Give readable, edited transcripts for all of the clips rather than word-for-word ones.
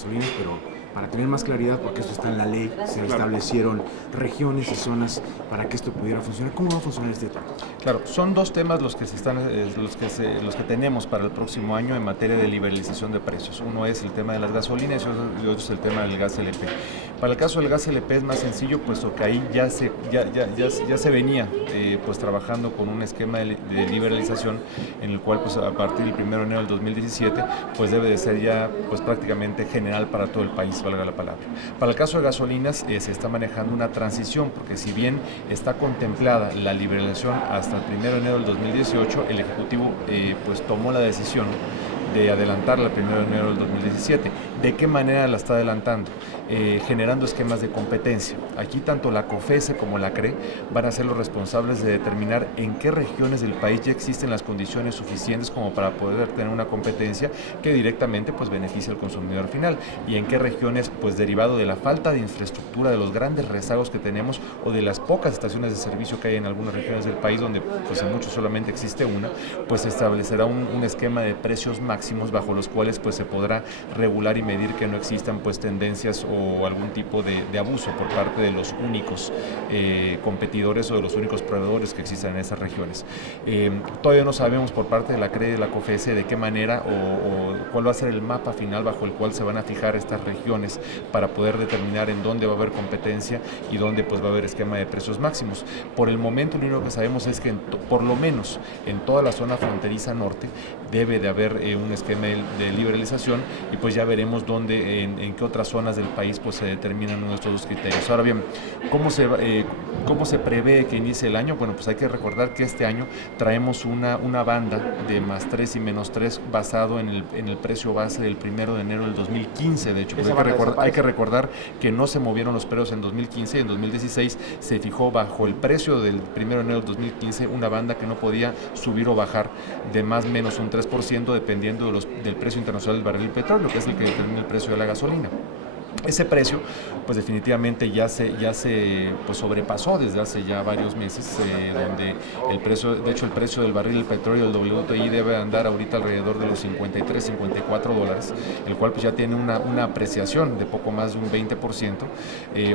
gasolinas, pero para tener más claridad, porque esto está en la ley, se establecieron regiones y zonas para que esto pudiera funcionar. ¿Cómo va a funcionar este tema? Claro, son dos temas los que los que tenemos para el próximo año en materia de liberalización de precios. Uno es el tema de las gasolinas y otro es el tema del gas LP. Para el caso del gas LP es más sencillo, puesto que ahí ya se venía pues trabajando con un esquema de liberalización en el cual pues a partir del 1 de enero del 2017 pues debe de ser ya pues prácticamente general para todo el país, valga la palabra. Para el caso de gasolinas se está manejando una transición, porque si bien está contemplada la liberalización hasta el 1 de enero del 2018, el Ejecutivo pues tomó la decisión de adelantarla al 1 de enero del 2017. ¿De qué manera la está adelantando? Generando esquemas de competencia. Aquí tanto la COFESE como la CRE van a ser los responsables de determinar en qué regiones del país ya existen las condiciones suficientes como para poder tener una competencia que directamente pues beneficie al consumidor final, y en qué regiones pues derivado de la falta de infraestructura, de los grandes rezagos que tenemos o de las pocas estaciones de servicio que hay en algunas regiones del país donde pues en muchos solamente existe una, pues se establecerá un esquema de precios máximos bajo los cuales pues se podrá regular y medir que no existan pues tendencias o algún tipo de abuso por parte de los únicos competidores o de los únicos proveedores que existan en esas regiones. Todavía no sabemos por parte de la CRE y de la COFESE de qué manera o cuál va a ser el mapa final bajo el cual se van a fijar estas regiones para poder determinar en dónde va a haber competencia y dónde pues va a haber esquema de precios máximos. Por el momento lo único que sabemos es que por lo menos en toda la zona fronteriza norte debe de haber un esquema de liberalización, y pues ya veremos dónde, en qué otras zonas del país pues se determinan nuestros dos criterios. Ahora bien, ¿cómo se prevé que inicie el año? Bueno, pues hay que recordar que este año traemos una banda de +3 y -3 basado en el precio base del 1 de enero del 2015. De hecho, pues hay que recordar que no se movieron los precios en 2015 y en 2016 se fijó bajo el precio del 1 de enero del 2015 una banda que no podía subir o bajar de más o menos un 3% dependiendo del precio internacional del barril de petróleo, que es el que determina el precio de la gasolina. Ese precio, pues definitivamente ya se pues sobrepasó desde hace ya varios meses, donde el precio del barril del petróleo, el WTI, debe andar ahorita alrededor de los $53, $54, el cual pues ya tiene una apreciación de poco más de un 20%.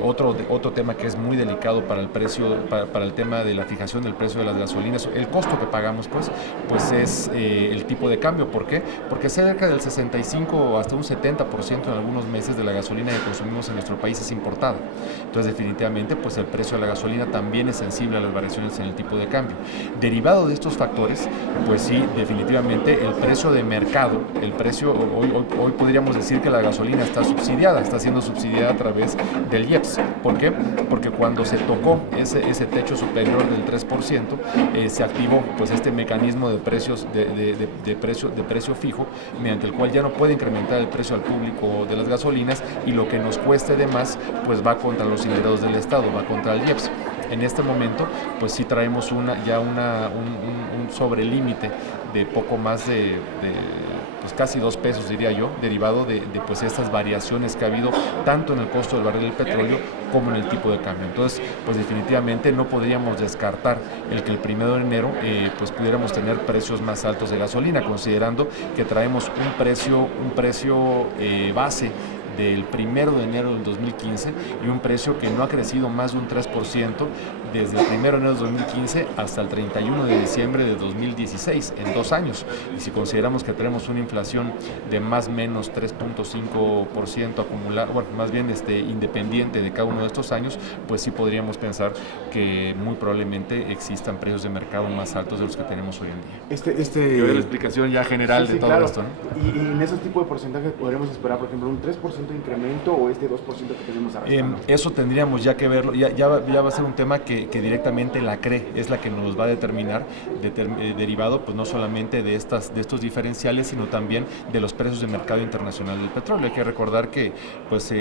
Otro tema que es muy delicado para el precio, para el tema de la fijación del precio de las gasolinas, el costo que pagamos pues es el tipo de cambio. ¿Por qué? Porque cerca del 65 o hasta un 70% en algunos meses de la gasolina que consumimos en nuestro país es importada. Entonces definitivamente pues el precio de la gasolina también es sensible a las variaciones en el tipo de cambio. Derivado de estos factores, pues sí, definitivamente el precio de mercado, hoy podríamos decir que la gasolina está siendo subsidiada a través del IEPS. ¿Por qué? Porque cuando se tocó ese techo superior del 3%, se activó pues este mecanismo de precios de precio fijo, mediante el cual ya no puede incrementar el precio al público de las gasolinas, y lo que nos cueste de más pues va contra los ingresos del Estado, va contra el IEPS. En este momento pues sí traemos un sobrelímite de poco más de pues casi 2 pesos, diría yo, derivado de pues estas variaciones que ha habido tanto en el costo del barril del petróleo como en el tipo de cambio. Entonces pues definitivamente no podríamos descartar el que el 1 de enero pues pudiéramos tener precios más altos de gasolina, considerando que traemos un precio base del 1 de enero del 2015 y un precio que no ha crecido más de un 3% desde el 1 de enero del 2015 hasta el 31 de diciembre de 2016, en 2 años. Y si consideramos que tenemos una inflación de más o menos 3.5% acumulada, bueno, más bien independiente de cada uno de estos años, pues sí podríamos pensar que muy probablemente existan precios de mercado más altos de los que tenemos hoy en día. Yo doy la explicación ya general de todo claro. Esto, ¿no? Y en ese tipo de porcentajes podríamos esperar, por ejemplo, un 3% de incremento o este 2% que tenemos arrastrando. Eso tendríamos ya que verlo, ya va a ser un tema que directamente la CRE es la que nos va a determinar, derivado pues no solamente de estos diferenciales, sino también de los precios de mercado internacional del petróleo. Hay que recordar que pues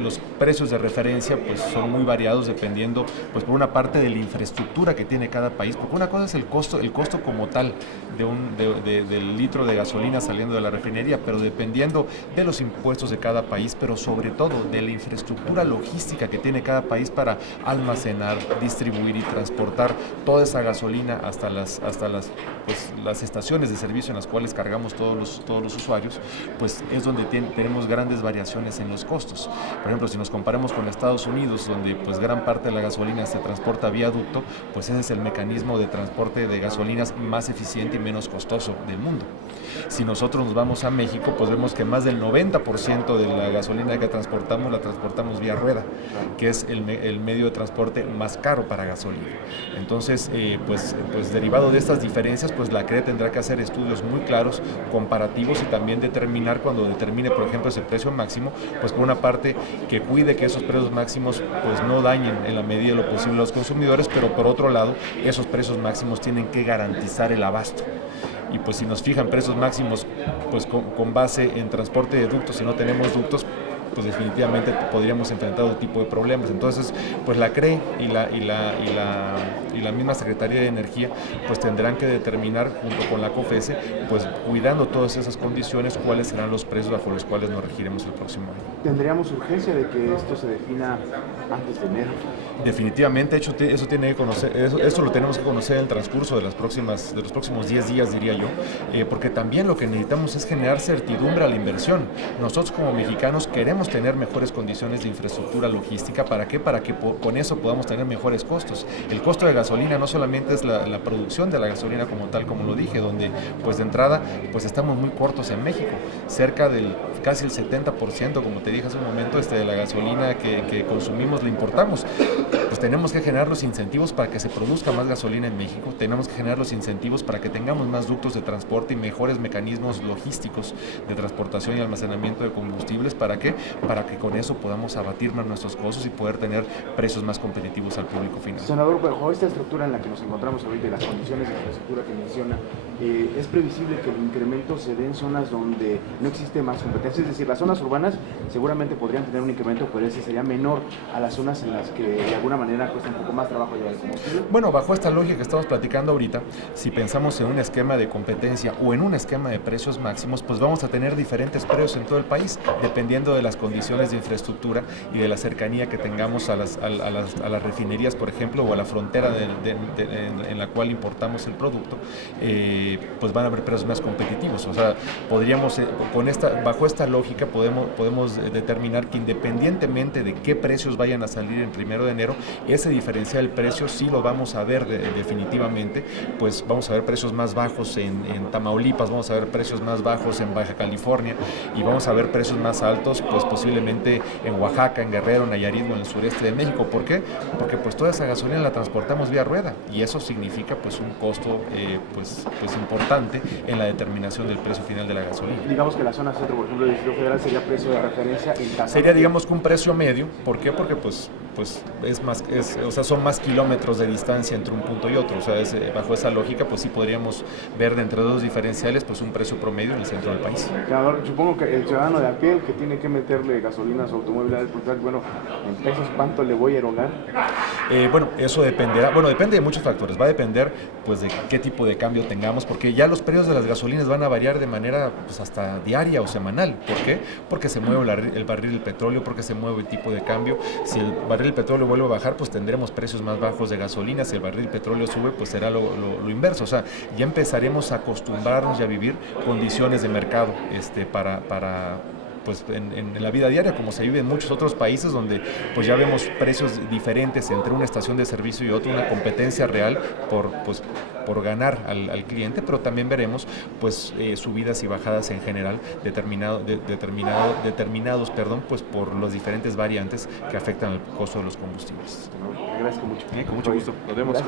los precios de referencia pues son muy variados dependiendo pues por una parte de la infraestructura que tiene cada país, porque una cosa es el costo como tal del litro de gasolina saliendo de la refinería, pero dependiendo de los impuestos de cada país, pero sobre todo de la infraestructura logística que tiene cada país para almacenar, distribuir y transportar toda esa gasolina hasta las estaciones de servicio en las cuales cargamos todos los usuarios, pues es donde tenemos grandes variaciones en los costos. Por ejemplo, si nos comparamos con Estados Unidos, donde pues gran parte de la gasolina se transporta vía ducto, pues ese es el mecanismo de transporte de gasolinas más eficiente y menos costoso del mundo. Si nosotros nos vamos a México, pues vemos que más del 90% de la gasolina que transportamos la transportamos vía rueda, que es el medio de transporte más caro para gasolina. Entonces, pues derivado de estas diferencias, pues la CRE tendrá que hacer estudios muy claros, comparativos, y también determinar, cuando determine, por ejemplo, ese precio máximo, pues con una parte que cuide que esos precios máximos pues no dañen en la medida de lo posible a los consumidores, pero por otro lado, esos precios máximos tienen que garantizar el abasto. Y pues si nos fijan precios máximos pues con base en transporte de ductos, si no tenemos ductos, pues definitivamente podríamos enfrentar otro tipo de problemas. Entonces, pues la CRE y la misma Secretaría de Energía pues tendrán que determinar, junto con la COFESE, pues cuidando todas esas condiciones, cuáles serán los precios bajo los cuales nos regiremos el próximo año. ¿Tendríamos urgencia de que esto se defina antes de enero? Definitivamente, eso tiene que conocer, eso lo tenemos que conocer en el transcurso de los próximos 10 días, diría yo, porque también lo que necesitamos es generar certidumbre a la inversión. Nosotros como mexicanos queremos tener mejores condiciones de infraestructura logística. ¿Para qué? Para que con eso podamos tener mejores costos. El costo de gasolina no solamente es la producción de la gasolina como tal, como lo dije, donde pues de entrada pues estamos muy cortos en México, cerca del casi el 70%, como te dije hace un momento, de la gasolina que consumimos la importamos. Pues tenemos que generar los incentivos para que se produzca más gasolina en México, tenemos que generar los incentivos para que tengamos más ductos de transporte y mejores mecanismos logísticos de transportación y almacenamiento de combustibles. ¿Para qué? Para que con eso podamos abatir más nuestros costos y poder tener precios más competitivos al público final. Senador, bajo esta estructura en la que nos encontramos ahorita y las condiciones de infraestructura que menciona, ¿es previsible que el incremento se dé en zonas donde no existe más competencia? Es decir, las zonas urbanas seguramente podrían tener un incremento, pero ese sería menor a las zonas en las que de alguna manera cuesta un poco más trabajo llevar el combustible. Bueno, bajo esta lógica que estamos platicando ahorita, si pensamos en un esquema de competencia o en un esquema de precios máximos, pues vamos a tener diferentes precios en todo el país, dependiendo de las condiciones de infraestructura y de la cercanía que tengamos a las refinerías, por ejemplo, o a la frontera en la cual importamos el producto, pues van a haber precios más competitivos. O sea, podríamos, bajo esta lógica podemos determinar que independientemente de qué precios vayan a salir en 1 de enero, ese diferencial del precio sí lo vamos a ver definitivamente. Pues vamos a ver precios más bajos en Tamaulipas, vamos a ver precios más bajos en Baja California, y vamos a ver precios más altos pues posiblemente en Oaxaca, en Guerrero, en Nayarit o en el sureste de México. ¿Por qué? Porque pues toda esa gasolina la transportamos vía rueda, y eso significa pues un costo pues importante en la determinación del precio final de la gasolina. Digamos que la zona centro, por ejemplo, del Distrito Federal sería precio de referencia en casa. Sería, digamos, que un precio medio. ¿Por qué? Porque pues son más kilómetros de distancia entre un punto y otro. O sea, bajo esa lógica, pues sí podríamos ver de entre dos diferenciales pues un precio promedio en el centro del país. Senador, supongo que el ciudadano de a pie que tiene que meterle gasolina a su automóvil, bueno, en pesos, ¿cuánto le voy a erogar? Bueno, eso dependerá, depende de muchos factores. Va a depender pues de qué tipo de cambio tengamos, porque ya los precios de las gasolinas van a variar de manera pues hasta diaria o semanal. ¿Por qué? Porque se mueve el barril del petróleo, porque se mueve el tipo de cambio. Si el barril del petróleo vuelve a bajar, pues tendremos precios más bajos de gasolina. Si el barril del petróleo sube, pues será lo inverso. O sea, ya empezaremos a acostumbrarnos y a vivir condiciones de mercado para pues en la vida diaria, como se vive en muchos otros países, donde pues ya vemos precios diferentes entre una estación de servicio y otra, una competencia real por ganar al cliente, pero también veremos pues subidas y bajadas en general determinados pues por las diferentes variantes que afectan el costo de los combustibles. Agradezco mucho. Con mucho gusto. Nos vemos.